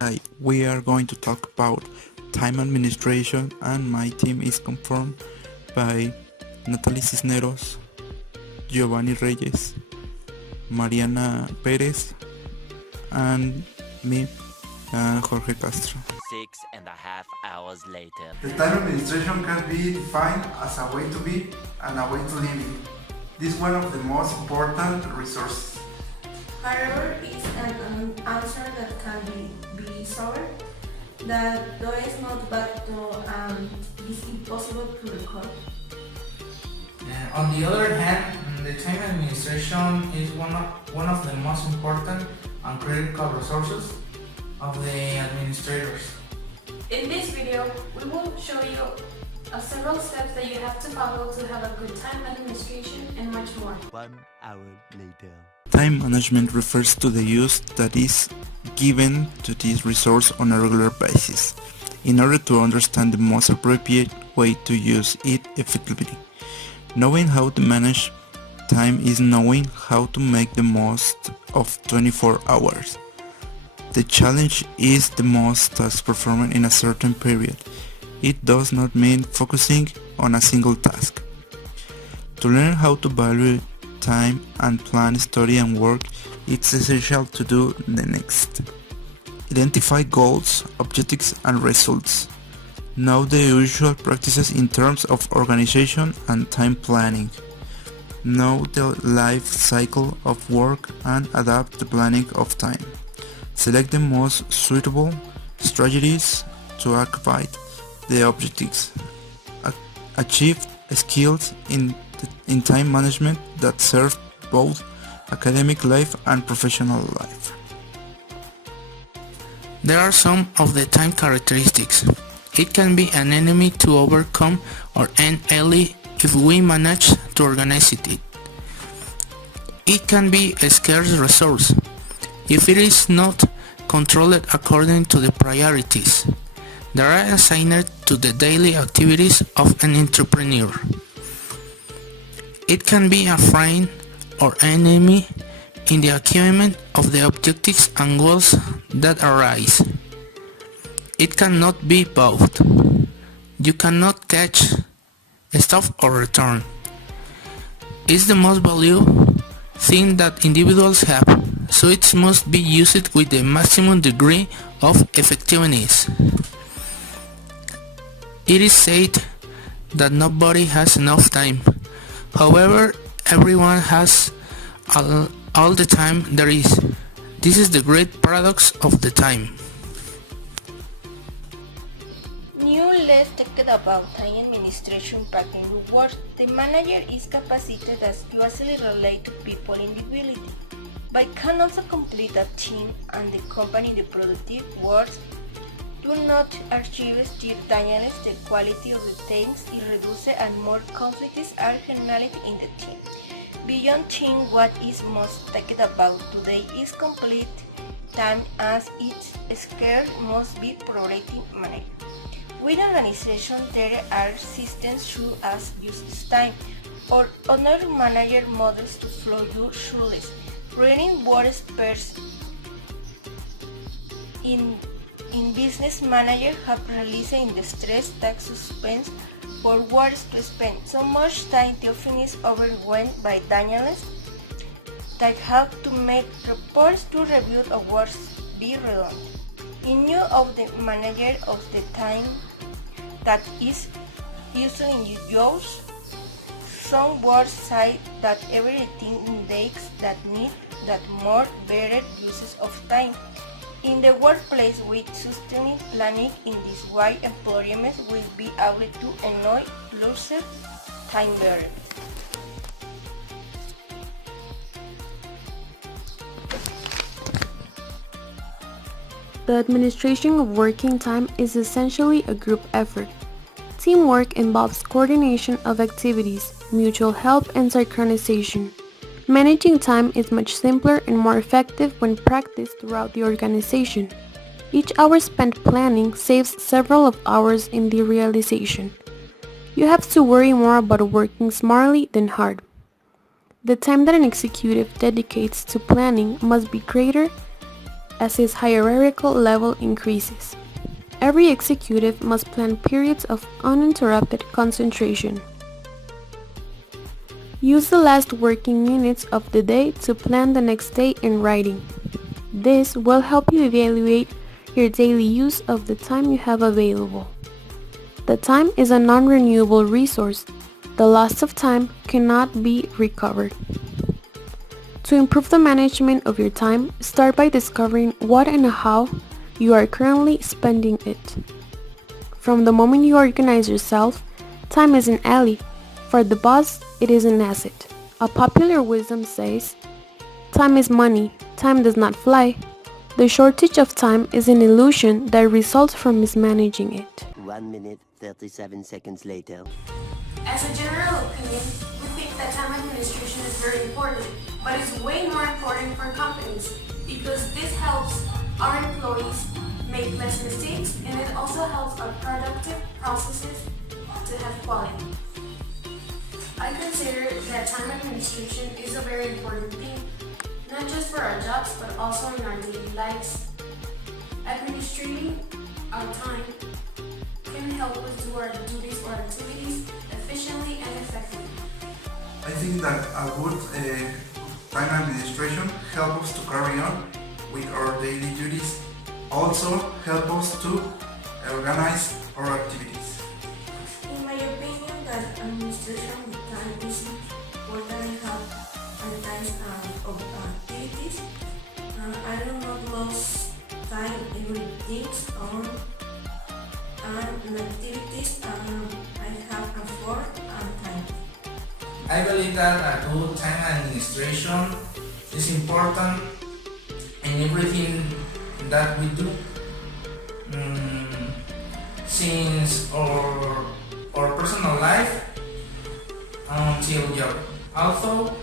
Hi, we are going to talk about time administration, and my team is confirmed by Natalie Cisneros, Giovanni Reyes, Mariana Perez, and me, Jorge Castro. 6.5 hours later. The time administration can be defined as a way to be and a way to live. This is one of the most important resources. However, it's an answer that can be solved, that though it's not bad to it's impossible to record. On the other hand, the time administration is one of the most important and critical resources of the administrators. In this video, we will show you several steps that you have to follow to have a good time administration and much more. 1 hour later. Time management refers to the use that is given to this resource on a regular basis, in order to understand the most appropriate way to use it effectively. Knowing how to manage time is knowing how to make the most of 24 hours. The challenge is the most tasks performed in a certain period. It does not mean focusing on a single task. To learn how to value time and plan, study and work, it's essential to do the next. Identify goals, objectives and results. Know the usual practices in terms of organization and time planning. Know the life cycle of work and adapt the planning of time. Select the most suitable strategies to achieve the objectives. Achieve skills in time management that serve both academic life and professional life. There are some of the time characteristics. It can be an enemy to overcome or an ally if we manage to organize it. It can be a scarce resource if it is not controlled according to the priorities that are assigned to the daily activities of an entrepreneur. It can be a friend or enemy in the achievement of the objectives and goals that arise. It cannot be both. You cannot catch, stop or return. It's the most valuable thing that individuals have, so it must be used with the maximum degree of effectiveness. It is said that nobody has enough time. However, everyone has all the time there is. This is the great paradox of the time. New let's talk about time administration packing work. The manager is capacitated as closely relate to people individually, but can also complete a team and the company the productive works do not achieve simultaneously the quality of the things it reduces and more conflicts are generated in the team. Beyond team, what is most talked about today is complete time as its scarce must be proactive managed. With organization, there are systems such as use time or other manager models to flow your shoulders. Reading what spares in business manager have released in the stress tax suspense for words to spend so much time to finish overwhelmed by daniels that have to make reports to review awards be redundant. In view of the manager of the time that is usually yours, some words say that everything indicates that need that more better uses of time. In the workplace, with sustained planning in this way, employees will be able to enjoy lucid time better. The administration of working time is essentially a group effort. Teamwork involves coordination of activities, mutual help, and synchronization. Managing time is much simpler and more effective when practiced throughout the organization. Each hour spent planning saves several of hours in the realization. You have to worry more about working smartly than hard. The time that an executive dedicates to planning must be greater as his hierarchical level increases. Every executive must plan periods of uninterrupted concentration. Use the last working minutes of the day to plan the next day in writing. This will help you evaluate your daily use of the time you have available. The time is a non-renewable resource. The loss of time cannot be recovered. To improve the management of your time, start by discovering what and how you are currently spending it. From the moment you organize yourself, time is an ally. For the boss, it is an asset. A popular wisdom says, "Time is money, time does not fly." The shortage of time is an illusion that results from mismanaging it. 1 minute, 37 seconds later. As a general opinion, we think that time administration is very important, but it's way more important for companies because this helps our employees make less mistakes and it also helps our productive processes to have quality. I consider that time administration is a very important thing, not just for our jobs but also in our daily lives. Administrating our time can help us do our duties or activities efficiently and effectively. I think that a good time administration helps us to carry on with our daily duties, also help us to organize our activities. In my opinion, that administration of time is important to have organized of activities. I do not lose time every things on and activities I have afford and time. I believe that a good time administration is important in everything that we do, since our personal life until job. Also,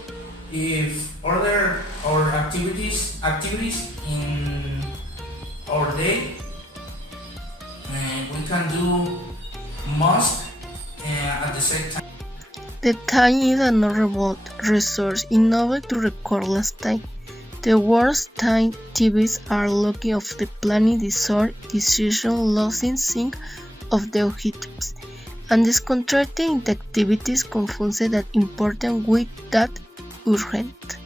if order our activities in our day, we can do most at the same time. The time is a non-renewable resource. In order to record last time, the worst time TVs are looking of the planning disorder, decision losing sync of the objectives, and disconcerting the activities confuses that important with that urgent.